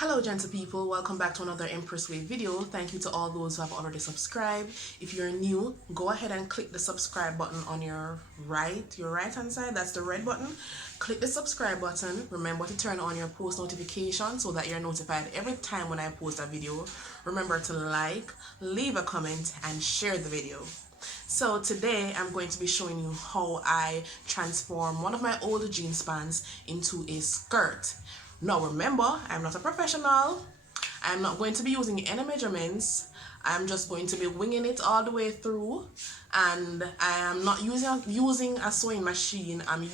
Hello gentle people, welcome back to another Empress Wave video. Thank you to all those who have already subscribed. If you're new, go ahead and click the subscribe button on your right hand side. That's the red button. Click the subscribe button. Remember to turn on your post notification so that you're notified every time when I post a video. Remember to like, leave a comment, and share the video. So today I'm going to be showing you how I transform one of my old jeans pants into a skirt. Now remember, I'm not a professional. I'm not going to be using any measurements. I'm just going to be winging it all the way through, and I am not using a sewing machine. I'm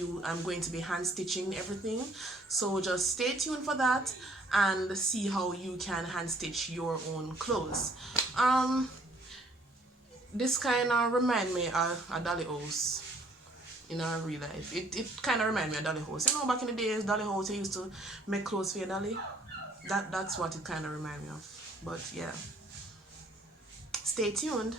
going to be hand stitching everything. So just stay tuned for that and see how you can hand stitch your own clothes. This kind of remind me of a dolly house in our real life. It kind of remind me of dolly house. You know, back in the days, dolly house, they used to make clothes for your dolly. That's what it kind of remind me of. But yeah, stay tuned.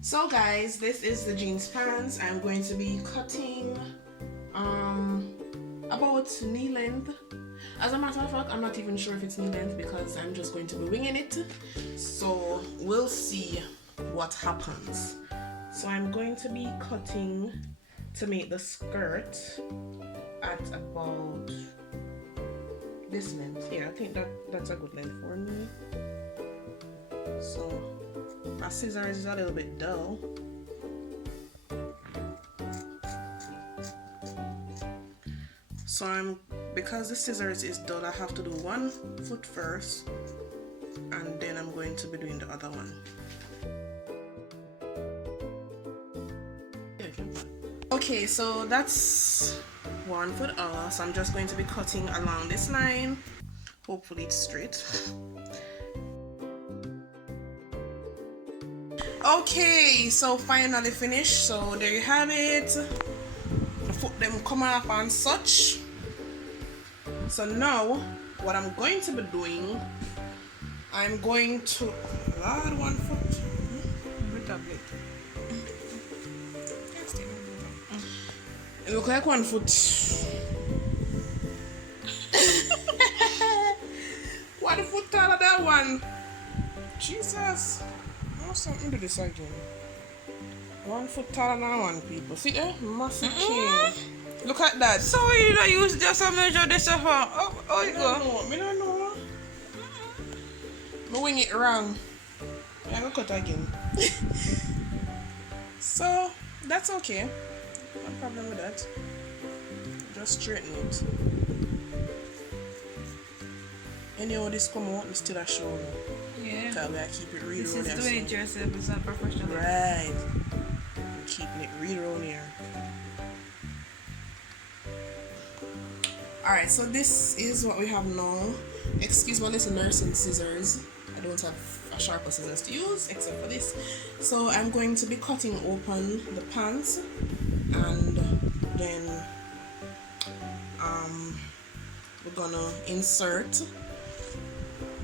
So guys, this is the jeans pants. I'm going to be cutting about knee length. As a matter of fact, I'm not even sure if it's knee length because I'm just going to be winging it. So we'll see what happens. So I'm going to be cutting to make the skirt at about this length. Yeah, I think that's a good length for me. So my scissors is a little bit dull. So because the scissors is dull, I have to do one foot first, and then I'm going to be doing the other one. Okay, so that's one foot off. So I'm just going to be cutting along this line. Hopefully it's straight. Okay, so finally finished. So there you have it. The foot them come off and such. So now what I'm going to be doing, I'm going to add one foot. It look like one foot. One foot taller than one. Jesus. Something to this again. 1 foot taller than one, people. See there? Massive chain. Look at that. So you don't use just a measure this for? Oh you go. I don't know. I wing it wrong. I'm gonna cut again. So that's okay. No problem with that. Just straighten it. Anyhow this come out, we still a show. Yeah. So we keep it real. This is doing it yourself, it's not professional. Right. We're keeping it real around here. Alright, so this is what we have now. Excuse my little nursing scissors. I don't have a sharper scissors to use except for this. So I'm going to be cutting open the pants, and then we're gonna insert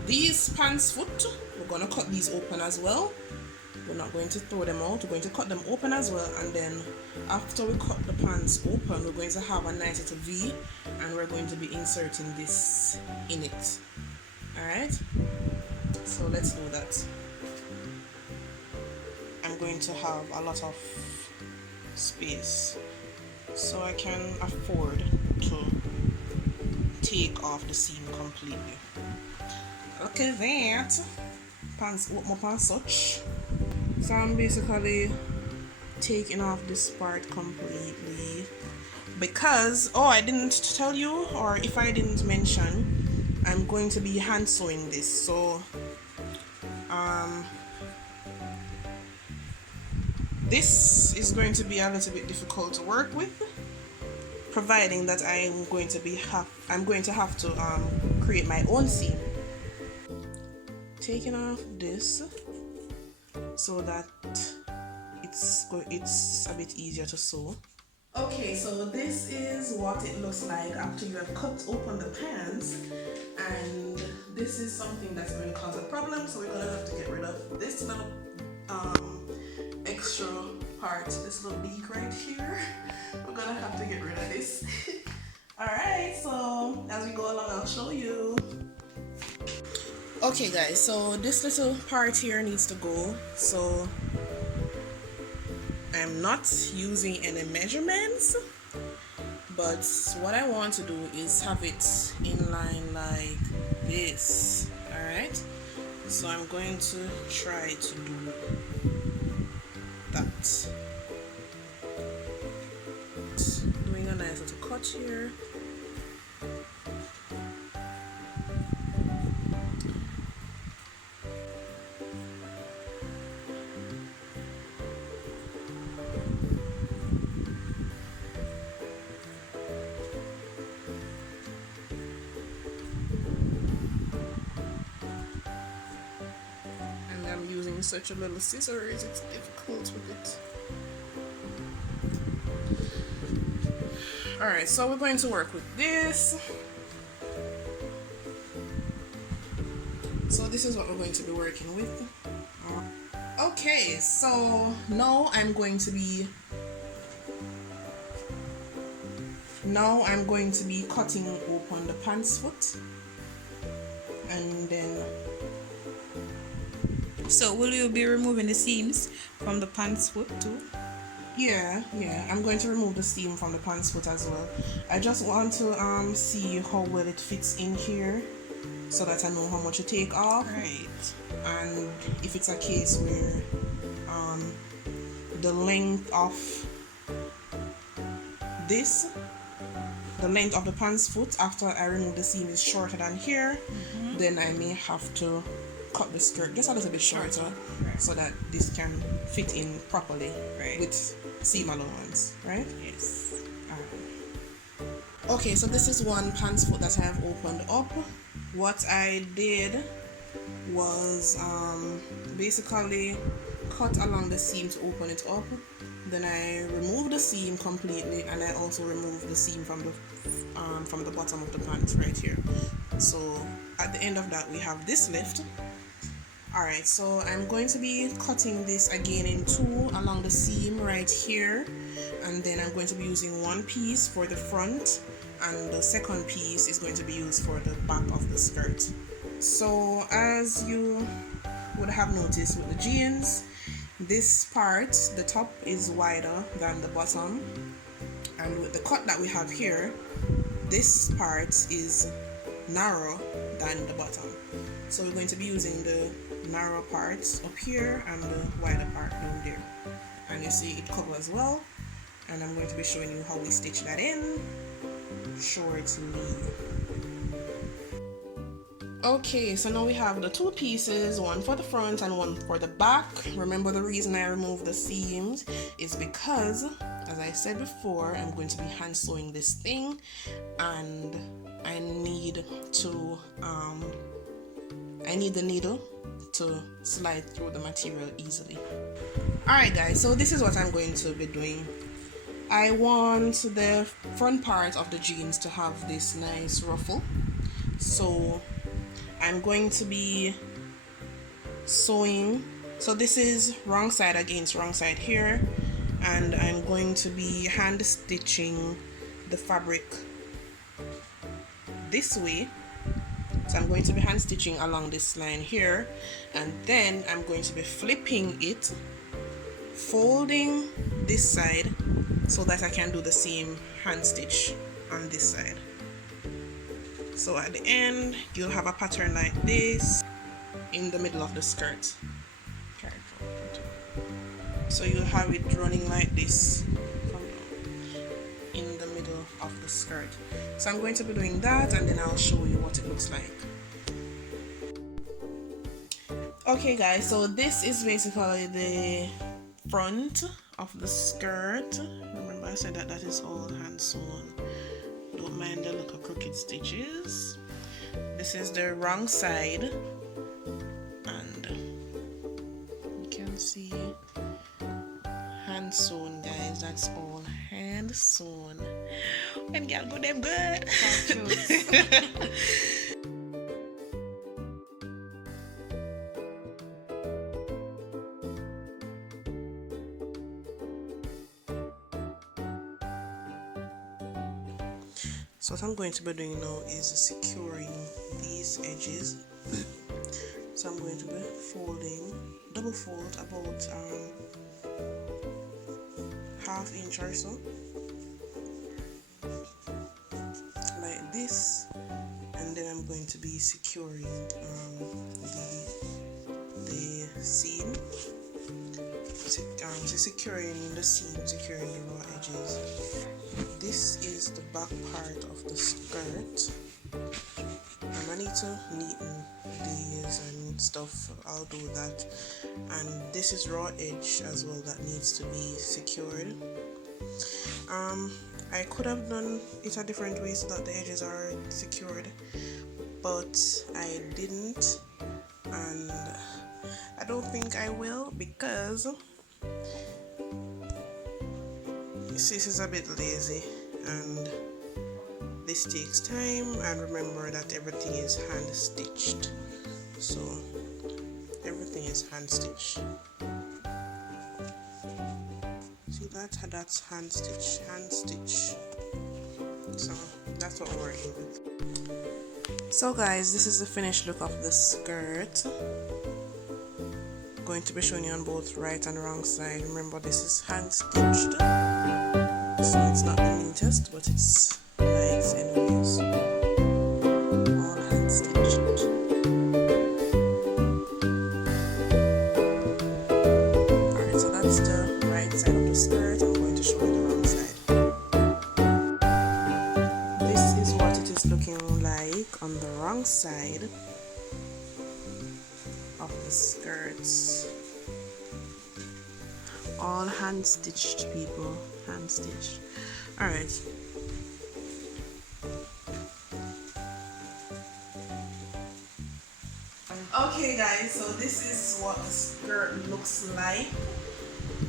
these pants foot. We're gonna cut these open as well. We're not going to throw them out, we're going to cut them open as well, and then after we cut the pants open, we're going to have a nice little V, and we're going to be inserting this in it. Alright, so let's do that. I'm going to have a lot of space so I can afford to take off the seam completely. Okay, that pants open up and such. So I'm basically taking off this part completely because I didn't tell you, or if I didn't mention, I'm going to be hand sewing this. So this is going to be a little bit difficult to work with, providing that I'm going to have to create my own seam. Taking off this so that it's a bit easier to sew. Okay, so this is what it looks like after you have cut open the pants, and this is something that's going to cause a problem, so we're going to have to get rid of this little extra part, this little beak right here. We're going to have to get rid of this. Alright, so as we go along, I'll show you. Okay guys, so this little part here needs to go, so I'm not using any measurements, but what I want to do is have it in line like this. Alright, so I'm going to try to do that. Doing a nice little cut here. I'm using such a little scissors, it's difficult with it. Alright, so we're going to work with this. So this is what we're going to be working with. Okay, so now I'm going to be cutting open the pants foot, and then So will you be removing the seams from the pants foot too? yeah, I'm going to remove the seam from the pants foot as well. I just want to see how well it fits in here, so that I know how much to take off. Right. And if it's a case where the length of the pants foot after I remove the seam is shorter than here, then I may have to cut the skirt just a little bit shorter, so that this can fit in properly, with seam allowance, right? Yes. Okay, so this is one pants foot that I have opened up. What I did was basically cut along the seam to open it up. Then I removed the seam completely, and I also removed the seam from the bottom of the pants right here. So at the end of that, we have this left. Alright, so I'm going to be cutting this again in two along the seam right here, and then I'm going to be using one piece for the front, and the second piece is going to be used for the back of the skirt. So as you would have noticed with the jeans, this part, the top is wider than the bottom, and with the cut that we have here, this part is narrow than the bottom. So we're going to be using the narrow parts up here and the wider part down there, and you see it covers well, and I'm going to be showing you how we stitch that in shortly. Okay, so now we have the two pieces, one for the front and one for the back. Remember, the reason I removed the seams is because, as I said before, I'm going to be hand sewing this thing, and I need the needle to slide through the material easily. Alright guys, so this is what I'm going to be doing. I want the front part of the jeans to have this nice ruffle, so I'm going to be sewing. So this is wrong side against wrong side here, and I'm going to be hand stitching the fabric this way. So I'm going to be hand stitching along this line here, and then I'm going to be flipping it, folding this side so that I can do the same hand stitch on this side. So at the end, you'll have a pattern like this in the middle of the skirt. So you'll have it running like this in the middle of the skirt. So I'm going to be doing that, and then I'll show you what it looks like. Okay guys, so this is basically the front of the skirt. Remember I said that is all hand sewn. Don't mind the little crooked stitches. This is the wrong side, and you can see hand sewn, guys. That's all hand soon. When girl go them good. So what I'm going to be doing now is securing these edges. So I'm going to be folding, double fold about ½ inch or so, like this, and then I'm going to be securing the seam. Securing the seam, securing the raw edges. This is the back part of the skirt. I need to neaten these and stuff. I'll do that. And this is raw edge as well that needs to be secured. I could have done it a different way so that the edges are secured, but I didn't, and I don't think I will, because this is a bit lazy and this takes time, and remember that everything is hand stitched, so everything is hand stitched. See that's hand stitch, so that's what we're working with. So guys, this is the finished look of the skirt. I'm going to be showing you on both right and wrong side. Remember, this is hand stitched, so it's not the neatest, but it's nice anyways. All hand stitched. Alright, so that's the right side of the skirt. I'm going to show you the wrong side. This is what it is looking like on the wrong side of the skirts. All hand stitched, people, hand stitched. Alright, okay guys, so this is what the skirt looks like.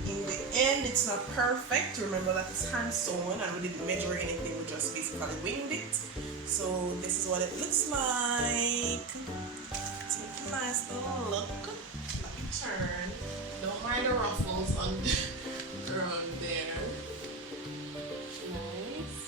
In the end, it's not perfect. Remember that it's hand sewn and we didn't measure anything, we just basically winged it. So this is what it looks like. It's a nice little look. Let me turn. Don't mind the ruffles on around there. Nice.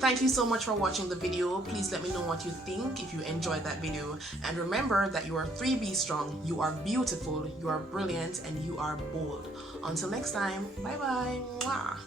Thank you so much for watching the video. Please let me know what you think if you enjoyed that video. And remember that you are 3B strong, you are beautiful, you are brilliant, and you are bold. Until next time, bye bye. Mwah.